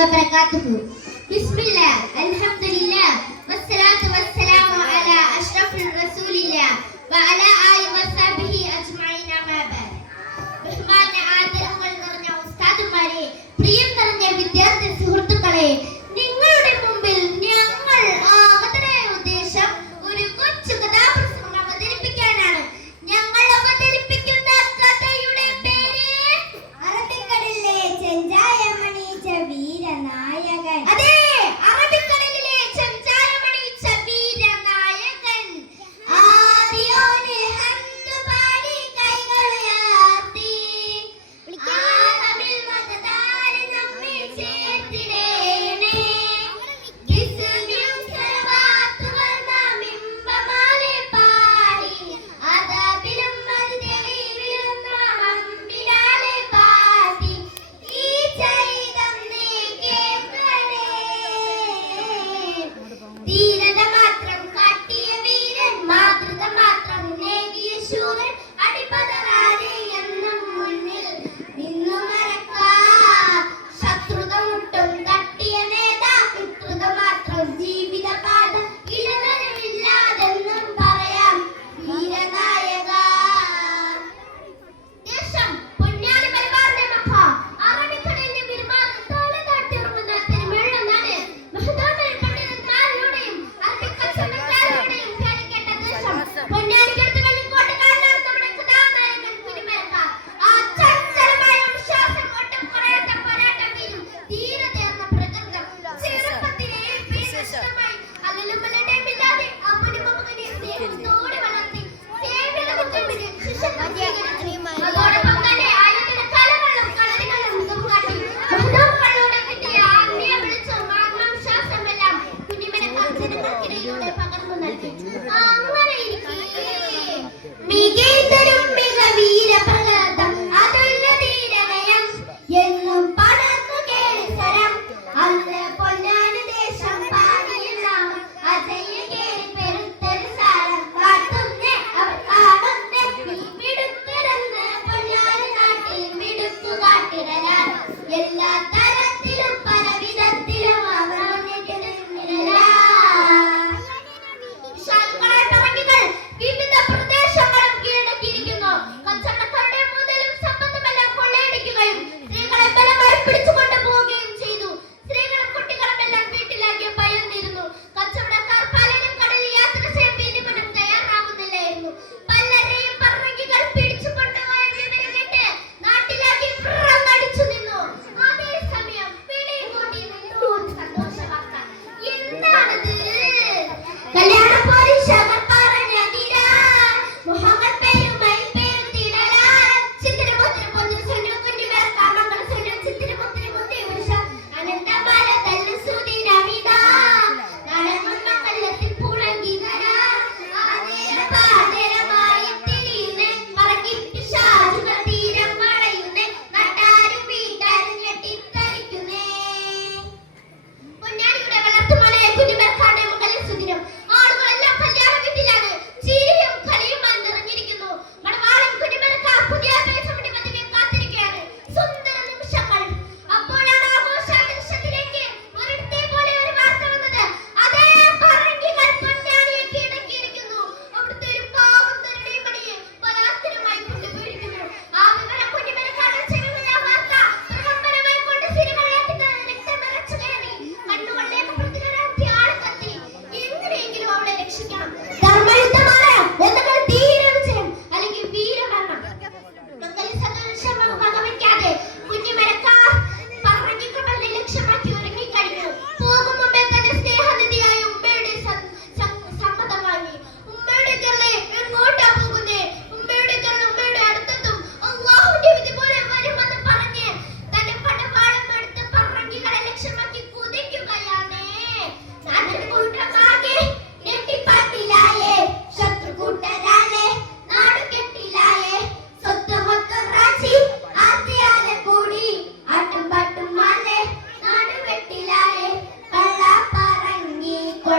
وبركاته. بسم الله الحمد لله والصلاة والسلام على أشرف الرسول الله وعلى آله وصحبه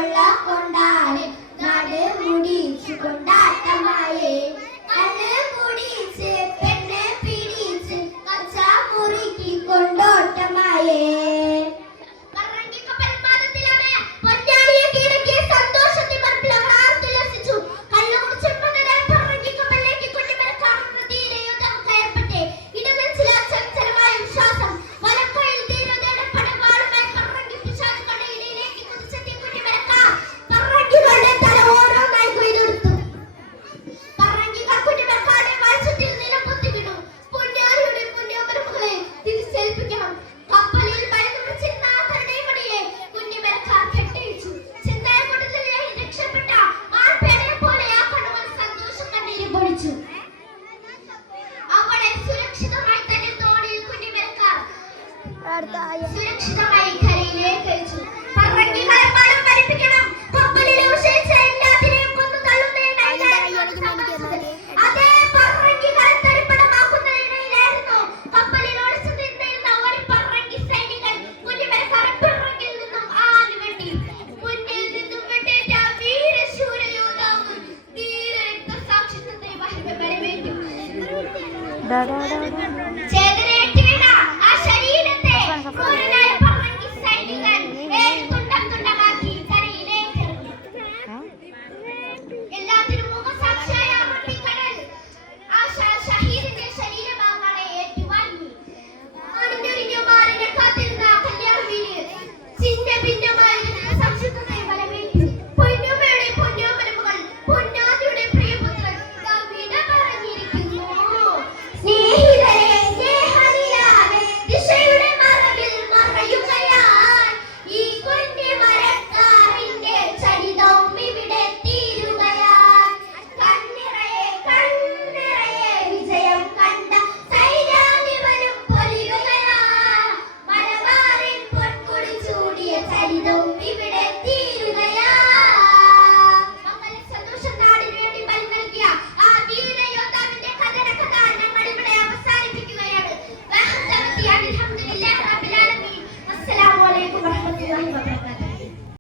കൊള്ള സുരക്ഷിതമായി കരയിലേക്ക് അയച്ചു പറങ്കികളെ മണം പഠിപ്പിക്കണം കപ്പലിലെ ഉഷയിച്ച എല്ലാത്തിനെയും കൊന്നു സമ്മതിച്ചത്. അതേ പറങ്കികളെ തരിപ്പണമാക്കുന്നതിനിടയിലായിരുന്നു കപ്പലിൽ ഒളിച്ചു നിന്നിരുന്ന ഒരു പറങ്കി സൈനികൻ കുഞ്ഞിമരക്കാരൻ പിറകിൽ നിന്നും ആഞ്ഞു വെട്ടി. മുന്നിൽ നിന്നും വെട്ടേറ്റ വീരശൂര യോദ്ധാവ് ധീര രക്തസാക്ഷിത്വത്തെ മഹിമ ഡാ.